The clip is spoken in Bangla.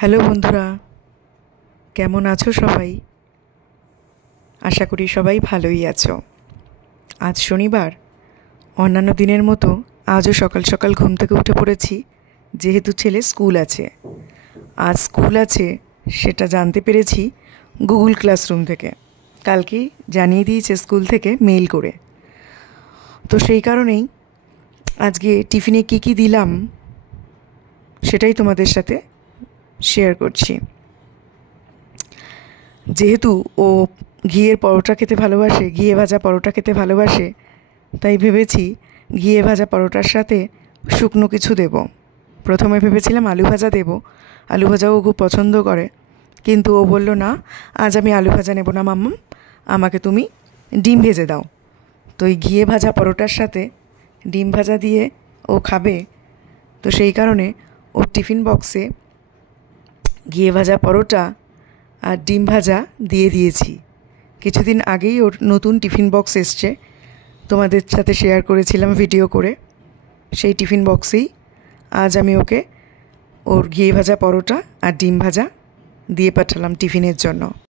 হ্যালো বন্ধুরা, কেমন আছো সবাই? আশা করি সবাই ভালোই আছো। আজ শনিবার, অন্যান্য দিনের মতো আজও সকাল সকাল ঘুম থেকে উঠে পড়েছি, যেহেতু ছেলে স্কুল আছে। আজ স্কুল আছে সেটা জানতে পেরেছি গুগল ক্লাসরুম থেকে। কালকেই জানিয়ে দিয়েছে স্কুল থেকে মেইল করে। তো সেই কারণেই আজকে টিফিনে কী দিলাম সেটাই তোমাদের সাথে শেয়ার করছি। যেহেতু ও ঘিয়ের পরোটা খেতে ভালোবাসে, ঘিয়ে ভাজা পরোটা খেতে ভালোবাসে, তাই ভেবেছি ঘিয়ে ভাজা পরোটার সাথে শুকনো কিছু দেব। প্রথমে ভেবেছিলাম আলু ভাজা দেব, আলু ভাজাও ও খুব পছন্দ করে, কিন্তু ও বলল না, আজ আমি আলু ভাজা নেব না মাম্মাম, আমাকে তুমি ডিম ভেজে দাও। তো এই ঘিয়ে ভাজা পরোটার সাথে ডিম ভাজা দিয়ে ও খাবে। তো সেই কারণে ওর টিফিন বক্সে ঘিয়ে ভাজা পরোটা আর ডিম ভাজা দিয়ে দিয়েছি। কিছুদিন আগেই ওর নতুন টিফিন বক্স এসছে, তোমাদের সাথে শেয়ার করেছিলাম ভিডিও করে। সেই টিফিন বক্সেই আজ আমি ওকে ওর ঘিয়ে ভাজা পরোটা আর ডিম ভাজা দিয়ে পাঠালাম টিফিনের জন্য।